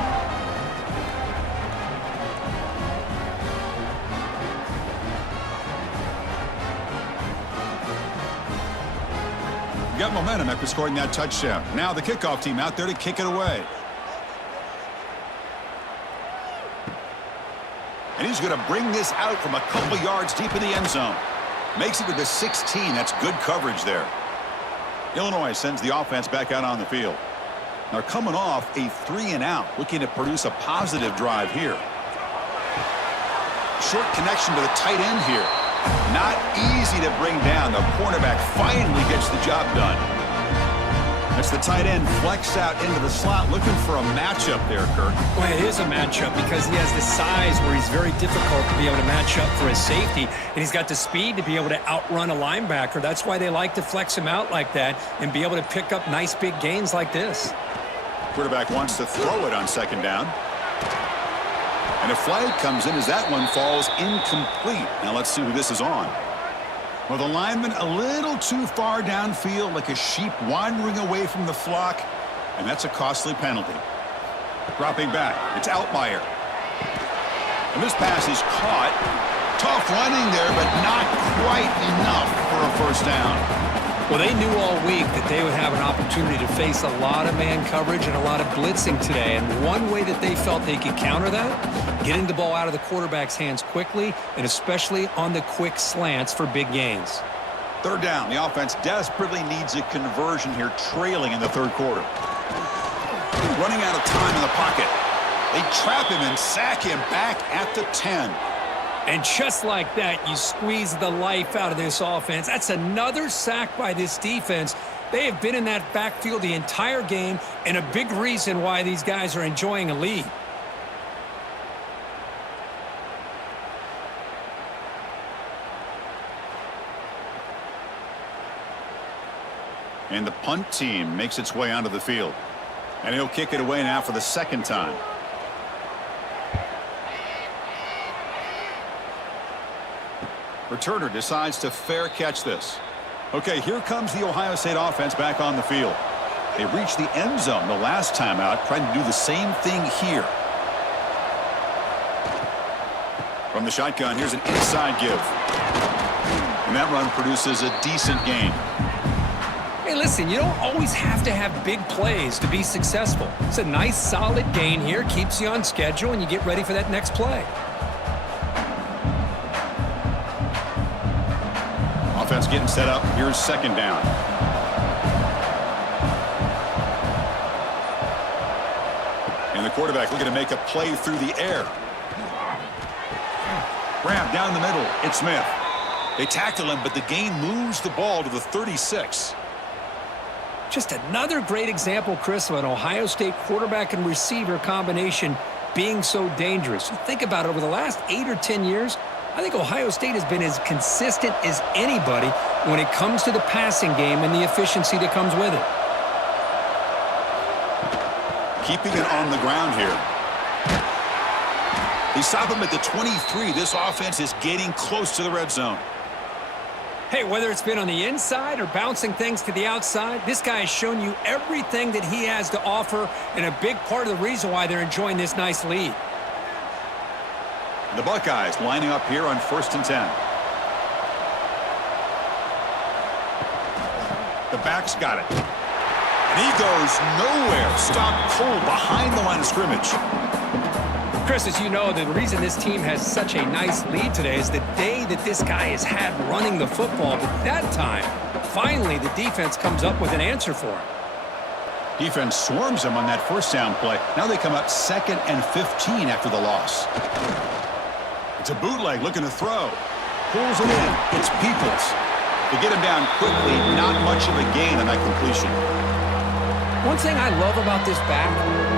Got momentum after scoring that touchdown. Now the kickoff team out there to kick it away. And he's going to bring this out from a couple yards deep in the end zone. Makes it to the 16. That's good coverage there. Illinois sends the offense back out on the field. They're coming off a 3-and-out, looking to produce a positive drive here. Short connection to the tight end here. Not easy to bring down. The cornerback finally gets the job done. That's the tight end flex out into the slot, looking for a matchup there, Kirk. Well, it is a matchup because he has the size where he's very difficult to be able to match up for his safety, and he's got the speed to be able to outrun a linebacker. That's why they like to flex him out like that and be able to pick up nice big gains like this. Quarterback wants to throw it on 2nd down. And a flag comes in as that one falls incomplete. Now let's see who this is on. Well, the lineman a little too far downfield, like a sheep wandering away from the flock, and that's a costly penalty. Dropping back, it's Altmaier. And this pass is caught. Tough running there, but not quite enough for a 1st down. Well, they knew all week that they would have an opportunity to face a lot of man coverage and a lot of blitzing today. And one way that they felt they could counter that, getting the ball out of the quarterback's hands quickly, and especially on the quick slants for big gains. 3rd down. The offense desperately needs a conversion here, trailing in the 3rd quarter. Running out of time in the pocket. They trap him and sack him back at the 10. And just like that, you squeeze the life out of this offense. That's another sack by this defense. They have been in that backfield the entire game, and a big reason why these guys are enjoying a lead. And the punt team makes its way onto the field. And he'll kick it away now for the 2nd time. Returner decides to fair catch this. Okay, here comes the Ohio State offense back on the field. They reached the end zone the last time out, trying to do the same thing here. From the shotgun, here's an inside give. And that run produces a decent gain. Hey, listen, you don't always have to have big plays to be successful. It's a nice, solid gain here, keeps you on schedule, and you get ready for that next play. Offense getting set up. Here's 2nd down. And the quarterback looking to make a play through the air. Grab down the middle. It's Smith. They tackle him, but the gain moves the ball to the 36. Just another great example, Chris, of an Ohio State quarterback and receiver combination being so dangerous. You think about it, over the last 8 or 10 years, I think Ohio State has been as consistent as anybody when it comes to the passing game and the efficiency that comes with it. Keeping it on the ground here. They stop him at the 23. This offense is getting close to the red zone. Hey, whether it's been on the inside or bouncing things to the outside, this guy has shown you everything that he has to offer, and a big part of the reason why they're enjoying this nice lead. The Buckeyes lining up here on 1st and 10. The back's got it. And he goes nowhere. Stopped cold behind the line of scrimmage. Chris, as you know, the reason this team has such a nice lead today is the day that this guy has had running the football. But that time, finally, the defense comes up with an answer for him. Defense swarms him on that first down play. Now they come up 2nd and 15 after the loss. It's a bootleg looking to throw. Pulls it in. It's Peoples. To get him down quickly, not much of a gain on that completion. One thing I love about this back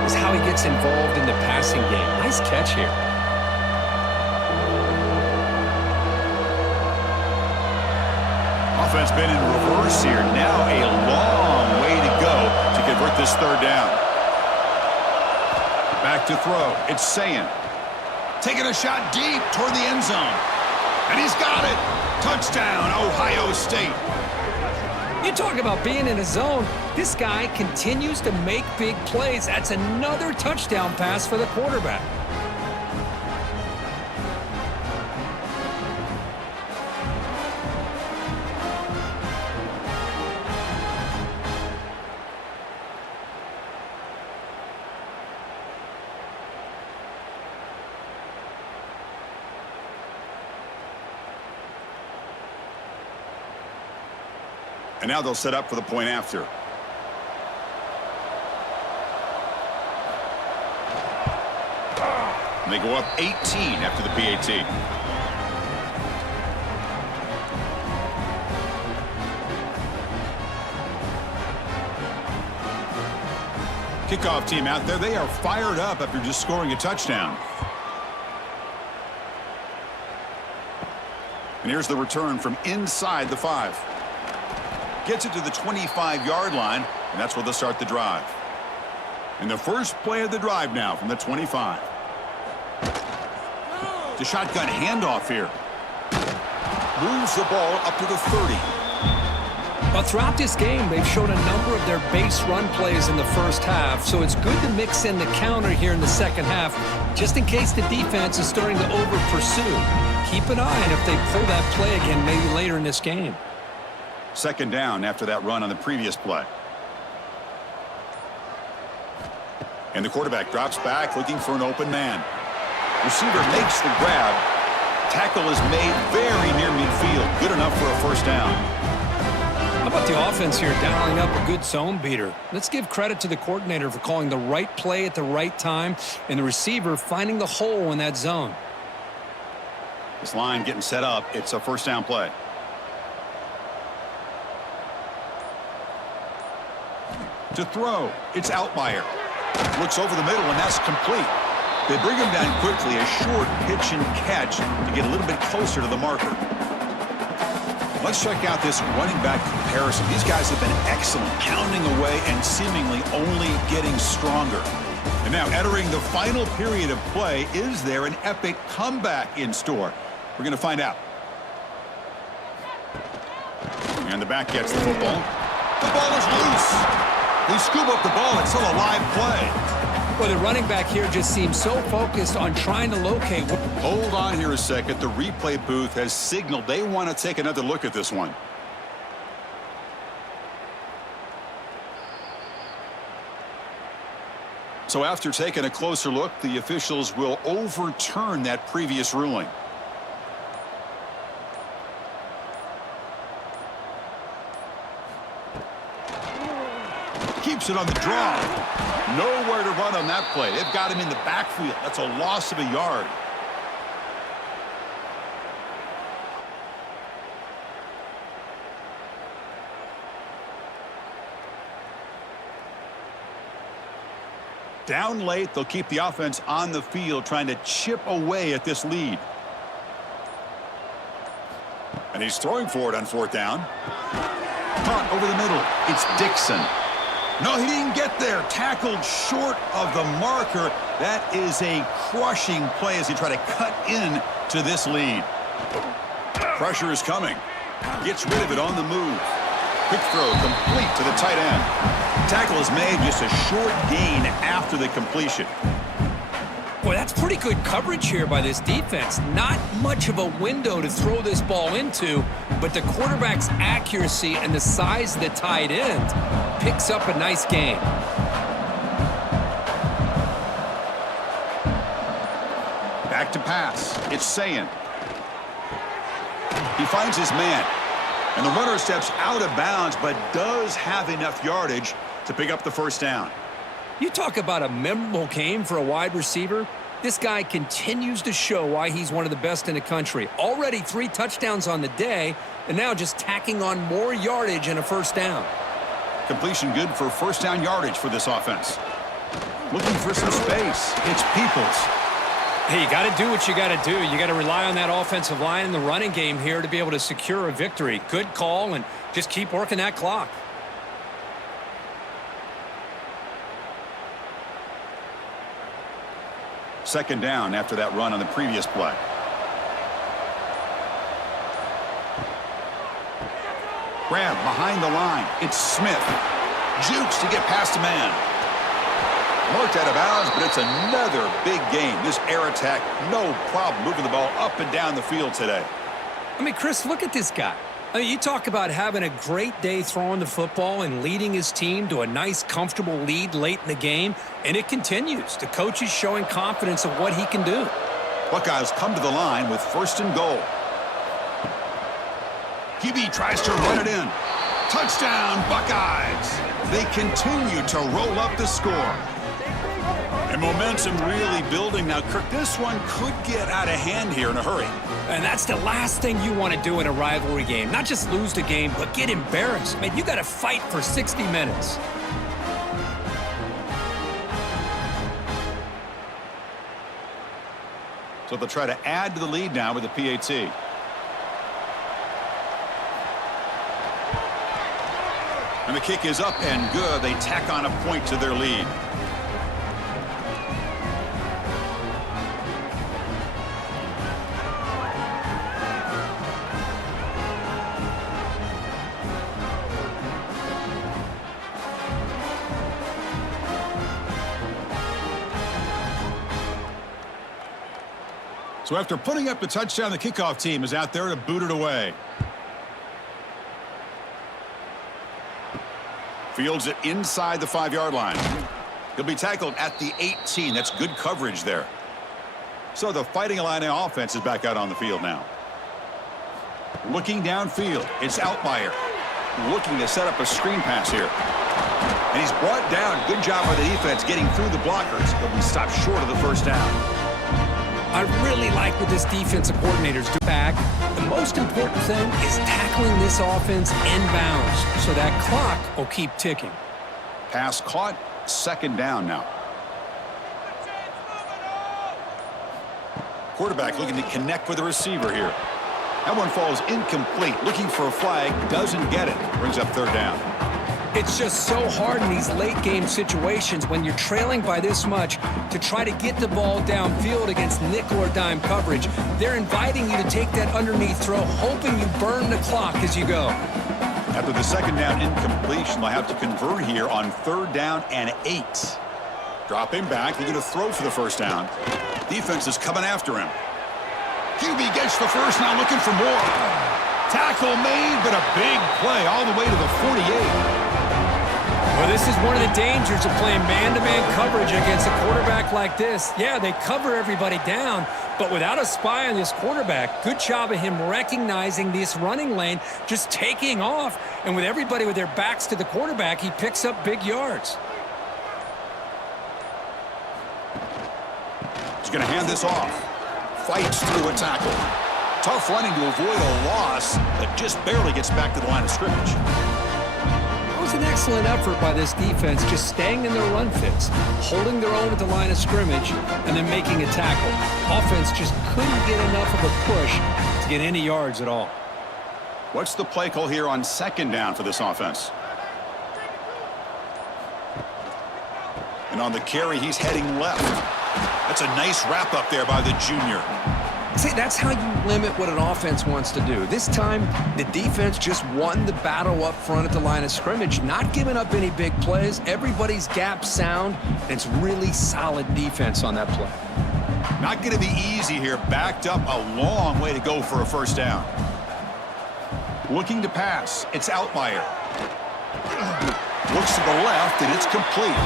is how he gets involved in the passing game. Nice catch here. Offense been in reverse here. Now a long way to go to convert this 3rd down. Back to throw. It's Sayin. Taking a shot deep toward the end zone. And he's got it. Touchdown, Ohio State. You talk about being in a zone. This guy continues to make big plays. That's another touchdown pass for the quarterback. And now they'll set up for the point after. And they go up 18 after the PAT. Kickoff team out there. They are fired up after just scoring a touchdown. And here's the return from inside the 5. Gets it to the 25-yard line, and that's where they'll start the drive. And the first play of the drive now from the 25. The shotgun handoff here. Moves the ball up to the 30. Well, throughout this game, they've shown a number of their base run plays in the first half, so it's good to mix in the counter here in the second half, just in case the defense is starting to over-pursue. Keep an eye on if they pull that play again maybe later in this game. 2nd down after that run on the previous play. And the quarterback drops back looking for an open man. Receiver makes the grab. Tackle is made very near midfield. Good enough for a 1st down. How about the offense here dialing up a good zone beater? Let's give credit to the coordinator for calling the right play at the right time and the receiver finding the hole in that zone. This line getting set up. It's a 1st down play. To throw, it's Outlier. Looks over the middle, and that's complete. They bring him down quickly, a short pitch and catch to get a little bit closer to the marker. Let's check out this running back comparison. These guys have been excellent, pounding away and seemingly only getting stronger. And now entering the final period of play, is there an epic comeback in store? We're going to find out. And the back gets the football. The ball is loose. They scoop up the ball. It's still a live play. Well, the running back here just seems so focused on trying to locate. Hold on here a second. The replay booth has signaled they want to take another look at this one. So after taking a closer look, the officials will overturn that previous ruling. Keeps it on the draw. Nowhere to run on that play. They've got him in the backfield. That's a loss of a yard. Down late, they'll keep the offense on the field trying to chip away at this lead. And he's throwing for it on 4th down. Punt over the middle. It's Dixon. No, he didn't get there. Tackled short of the marker. That is a crushing play as he tried to cut in to this lead. Pressure is coming. Gets rid of it on the move. Quick throw complete to the tight end. Tackle is made, just a short gain after the completion. Boy, that's pretty good coverage here by this defense. Not much of a window to throw this ball into, but the quarterback's accuracy and the size of the tight end picks up a nice gain. Back to pass. It's Sayin. He finds his man. And the runner steps out of bounds, but does have enough yardage to pick up the 1st down. You talk about a memorable game for a wide receiver. This guy continues to show why he's one of the best in the country. Already 3 touchdowns on the day, and now just tacking on more yardage and a 1st down. Completion good for 1st down yardage for this offense. Looking for some space. It's Peoples. Hey, you got to do what you got to do. You got to rely on that offensive line in the running game here to be able to secure a victory. Good call, and just keep working that clock. Second down after that run on the previous play. Grab behind the line. It's Smith. Jukes to get past a man. Marked out of bounds, but it's another big game. This air attack, no problem moving the ball up and down the field today. I mean, Chris, look at this guy. I mean, you talk about having a great day throwing the football and leading his team to a nice, comfortable lead late in the game, and it continues. The coach is showing confidence of what he can do. Buckeyes come to the line with 1st and goal. QB tries to run it in. Touchdown, Buckeyes. They continue to roll up the score. And momentum really building. Now, Kirk, this one could get out of hand here in a hurry. And that's the last thing you want to do in a rivalry game. Not just lose the game, but get embarrassed. I mean, you got to fight for 60 minutes. So they'll try to add to the lead now with the PAT. And the kick is up and good. They tack on a point to their lead. So after putting up the touchdown, the kickoff team is out there to boot it away. Fields it inside the 5-yard line. He'll be tackled at the 18. That's good coverage there. So the Fighting Illini offense is back out on the field now. Looking downfield, it's Outlier. Looking to set up a screen pass here. And he's brought down. Good job by the defense getting through the blockers. But we stopped short of the 1st down. I really like what this defensive coordinator's doing back. The most important thing is tackling this offense inbounds so that clock will keep ticking. Pass caught, 2nd down now. Quarterback looking to connect with the receiver here. That one falls incomplete. Looking for a flag, doesn't get it. Brings up 3rd down. It's just so hard in these late-game situations when you're trailing by this much to try to get the ball downfield against nickel or dime coverage. They're inviting you to take that underneath throw, hoping you burn the clock as you go. After the 2nd down incompletion, they'll have to convert here on 3rd down and 8. Dropping back, looking to throw for the 1st down. Defense is coming after him. QB gets the 1st, now looking for more. Tackle made, but a big play all the way to the 48. Well, this is one of the dangers of playing man-to-man coverage against a quarterback like this. Yeah, they cover everybody down, but without a spy on this quarterback, good job of him recognizing this running lane, just taking off. And with everybody with their backs to the quarterback, he picks up big yards. He's going to hand this off. Fights through a tackle. Tough running to avoid a loss, but just barely gets back to the line of scrimmage. It was an excellent effort by this defense, just staying in their run fits, holding their own at the line of scrimmage, and then making a tackle. Offense just couldn't get enough of a push to get any yards at all. What's the play call here on second down for this offense? And on the carry, he's heading left. That's a nice wrap up there by the junior. See, that's how you limit what an offense wants to do. This time, the defense just won the battle up front at the line of scrimmage, not giving up any big plays. Everybody's gap sound, and it's really solid defense on that play. Not going to be easy here. Backed up a long way to go for a first down. Looking to pass. It's Outlier. Looks to the left, and it's complete.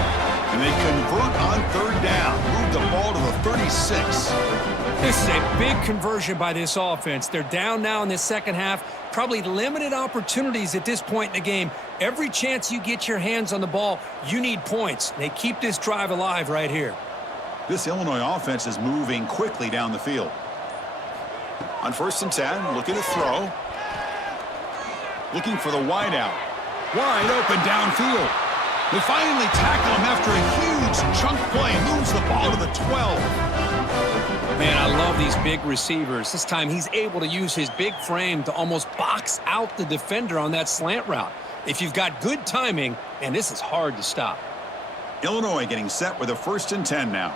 And they convert on third down. Move the ball to the 36. This is a big conversion by this offense. They're down now in the second half. Probably limited opportunities at this point in the game. Every chance you get your hands on the ball, you need points. They keep this drive alive right here. This Illinois offense is moving quickly down the field. On 1st and 10, looking to throw. Looking for the wide out. Wide open downfield. They finally tackle him after a huge chunk play. Moves the ball to the 12. Man, I love these big receivers. This time he's able to use his big frame to almost box out the defender on that slant route. If you've got good timing, and this is hard to stop. Illinois getting set with a 1st and 10 now.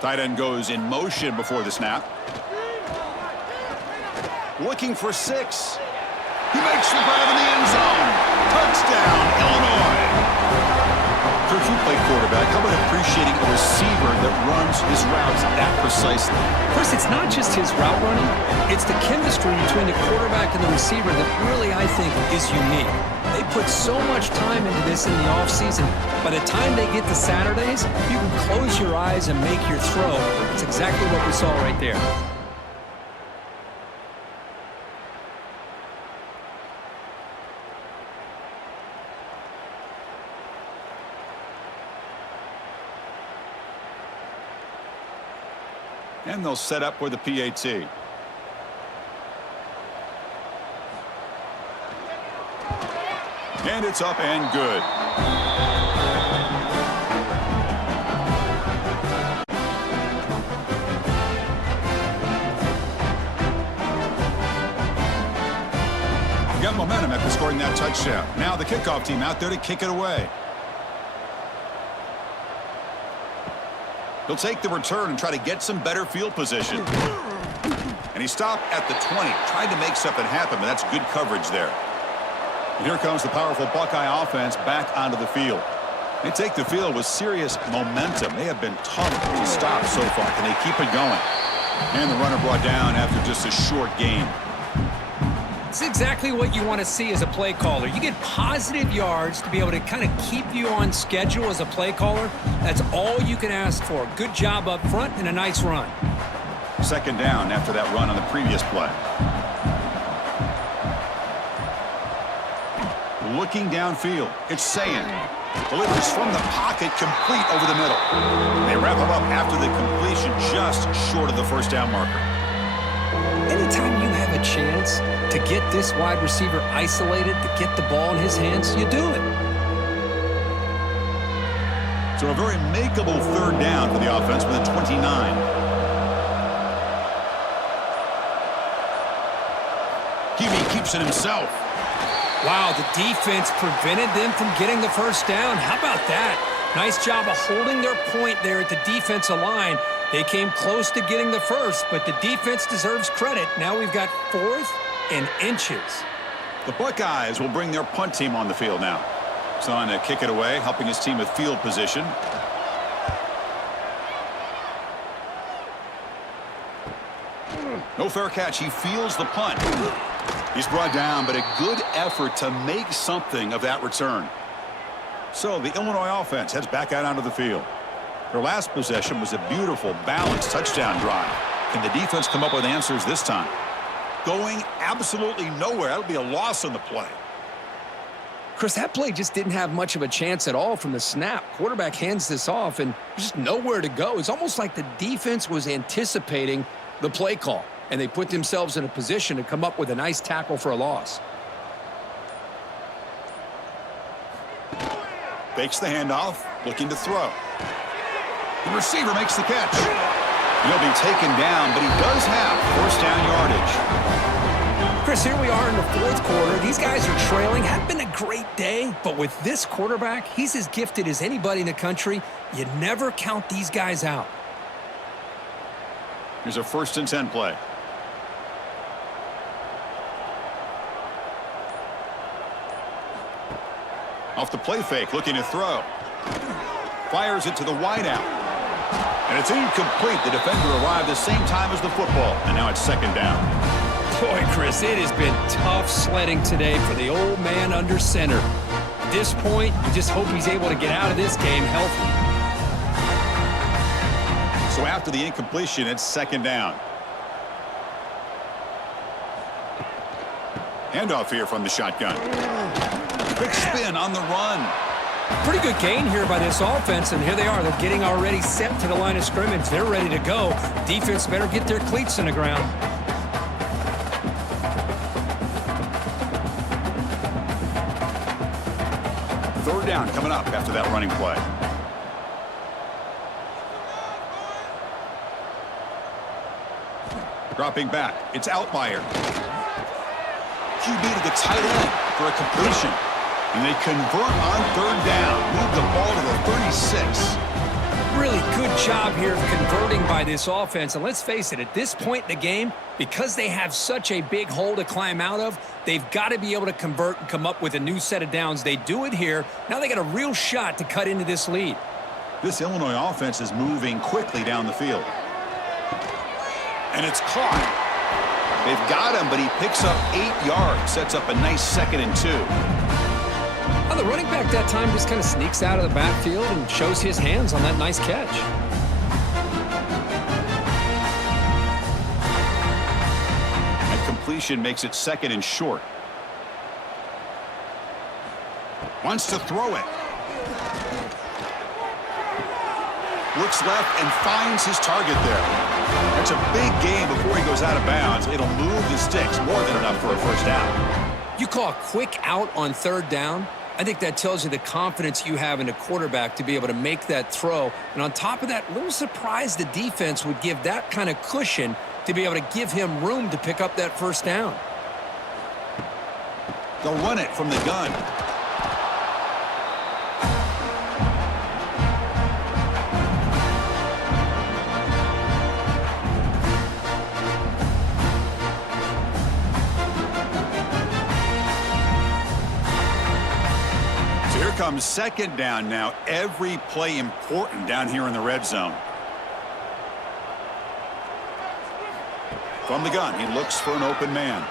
Tight end goes in motion before the snap. Looking for 6. He makes the grab in the end zone. Touchdown, Illinois. Kirk, you play quarterback. How about appreciating a receiver that runs his routes that precisely? First, it's not just his route running. It's the chemistry between the quarterback and the receiver that really, I think, is unique. They put so much time into this in the offseason. By the time they get to Saturdays, you can close your eyes and make your throw. That's exactly what we saw right there. And they'll set up with the PAT. And it's up and good. Got momentum after scoring that touchdown. Now the kickoff team out there to kick it away. He'll take the return and try to get some better field position. And he stopped at the 20. Tried to make something happen, but that's good coverage there. And here comes the powerful Buckeye offense back onto the field. They take the field with serious momentum. They have been tough to stop so far. Can they keep it going? And the runner brought down after just a short gain. It's exactly what you want to see as a play caller. You get positive yards to be able to kind of keep you on schedule as a play caller. That's all you can ask for. Good job up front and a nice run. 2nd down after that run on the previous play. Looking downfield, it's Sayin. Delivers from the pocket, complete over the middle. They wrap him up after the completion, just short of the 1st down marker. Anytime you have a chance to get this wide receiver isolated, to get the ball in his hands, you do it. So a very makeable 3rd down for the offense with a 29. Hebe keeps it himself. Wow, the defense prevented them from getting the 1st down. How about that? Nice job of holding their point there at the defensive line. They came close to getting the 1st, but the defense deserves credit. Now we've got 4th and inches. The Buckeyes will bring their punt team on the field now. It's on to kick it away, helping his team with field position. No fair catch. He feels the punt. He's brought down, but a good effort to make something of that return. So the Illinois offense heads back out onto the field. Their last possession was a beautiful, balanced touchdown drive. Can the defense come up with answers this time? Going absolutely nowhere. That'll be a loss on the play. Chris, that play just didn't have much of a chance at all from the snap. Quarterback hands this off, and there's just nowhere to go. It's almost like the defense was anticipating the play call, and they put themselves in a position to come up with a nice tackle for a loss. Fakes the handoff, looking to throw. The receiver makes the catch. He'll be taken down, but he does have first down yardage. Chris, here we are in the fourth quarter. These guys are trailing. Hadn't been a great day, but with this quarterback, he's as gifted as anybody in the country. You never count these guys out. Here's a 1st and 10 play. Off the play fake, looking to throw. Fires it to the wideout. And it's incomplete. The defender arrived the same time as the football, and now it's 2nd down. Boy, Chris, it has been tough sledding today for the old man under center. At this point, you just hope he's able to get out of this game healthy. So after the incompletion, it's 2nd down. Handoff here from the shotgun. Quick spin on the run. Pretty good gain here by this offense, and here they are. They're getting already set to the line of scrimmage. They're ready to go. Defense better get their cleats in the ground. Third down coming up after that running play. Dropping back. It's Outlier. QB to the tight end for a completion. And they convert on 3rd down. Move the ball to the 36. Really good job here of converting by this offense. And let's face it, at this point in the game, because they have such a big hole to climb out of, they've got to be able to convert and come up with a new set of downs. They do it here. Now they got a real shot to cut into this lead. This Illinois offense is moving quickly down the field. And it's caught. They've got him, but he picks up 8 yards. Sets up a nice 2nd and 2. Well, the running back that time just kind of sneaks out of the backfield and shows his hands on that nice catch. That completion makes it 2nd and short. Wants to throw it. Looks left and finds his target there. That's a big gain before he goes out of bounds. It'll move the sticks, more than enough for a 1st down. You call a quick out on 3rd down. I think that tells you the confidence you have in the quarterback to be able to make that throw. And on top of that, a little surprised the defense would give that kind of cushion to be able to give him room to pick up that 1st down. They'll run it from the gun. Comes 2nd down now. Every play important down here in the red zone. From the gun, he looks for an open man.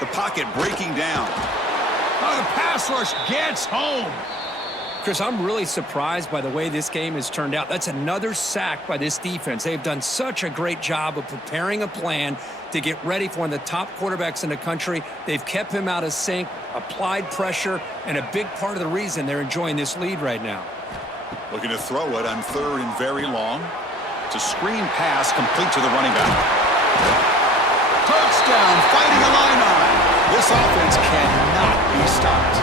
The pocket breaking down. Oh, the pass rush gets home. Chris, I'm really surprised by the way this game has turned out. That's another sack by this defense. They've done such a great job of preparing a plan to get ready for one of the top quarterbacks in the country. They've kept him out of sync, applied pressure, and a big part of the reason they're enjoying this lead right now. Looking to throw it on 3rd and very long. It's a screen pass complete to the running back. Touchdown, fighting Illini. This offense cannot be stopped.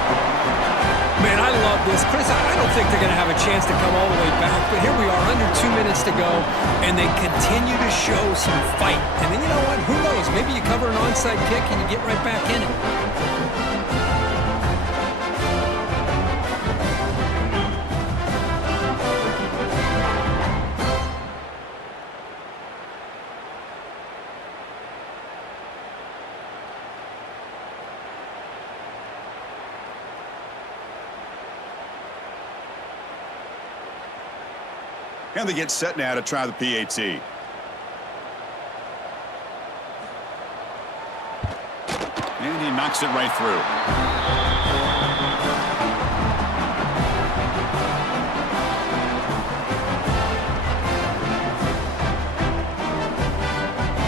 Man, I love this. Chris, I don't think they're going to have a chance to come all the way back, but here we are, under 2 minutes to go, and they continue to show some fight. And then you know what? Who knows? Maybe you cover an onside kick and you get right back in it. And they get set now to try the PAT. And he knocks it right through.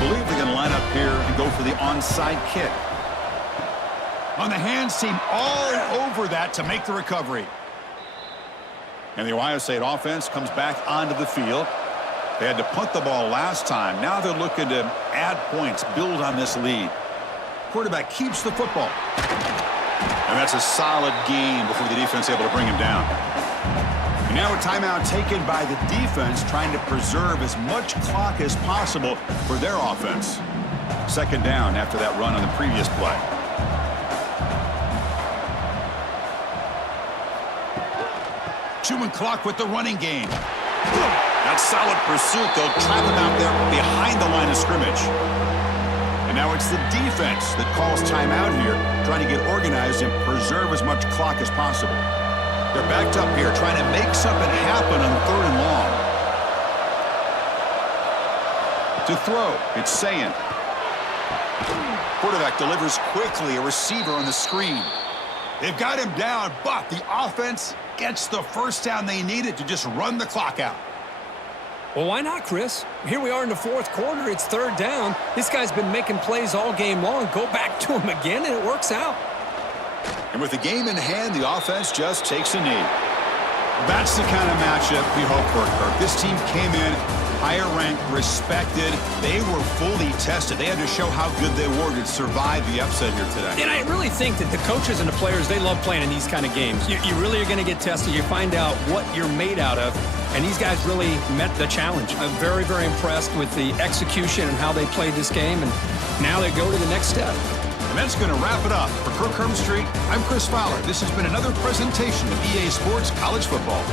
Believe they're going to line up here and go for the onside kick. On the hands team all over that to make the recovery. And the Ohio State offense comes back onto the field. They had to punt the ball last time. Now they're looking to add points, build on this lead. Quarterback keeps the football. And that's a solid gain before the defense is able to bring him down. And now a timeout taken by the defense, trying to preserve as much clock as possible for their offense. Second down after that run on the previous play. Chewing clock with the running game. That's solid pursuit. They'll trap him out there behind the line of scrimmage. And now it's the defense that calls timeout here, trying to get organized and preserve as much clock as possible. They're backed up here, trying to make something happen on 3rd and long. To throw, it's Sayin. Quarterback delivers quickly, a receiver on the screen. They've got him down, but the offense gets the first down they needed to just run the clock out. Well, why not, Chris? Here we are in the 4th quarter. It's 3rd down. This guy's been making plays all game long. Go back to him again, and it works out. And with the game in hand, the offense just takes a knee. That's the kind of matchup we hope for, Kirk. This team came in higher ranked, respected. They were fully tested. They had to show how good they were to survive the upset here today. And I really think that the coaches and the players, they love playing in these kind of games. You really are going to get tested. You find out what you're made out of. And these guys really met the challenge. I'm very, very impressed with the execution and how they played this game. And now they go to the next step. And that's going to wrap it up. For Kirk Hermstreet, I'm Chris Fowler. This has been another presentation of EA Sports College Football.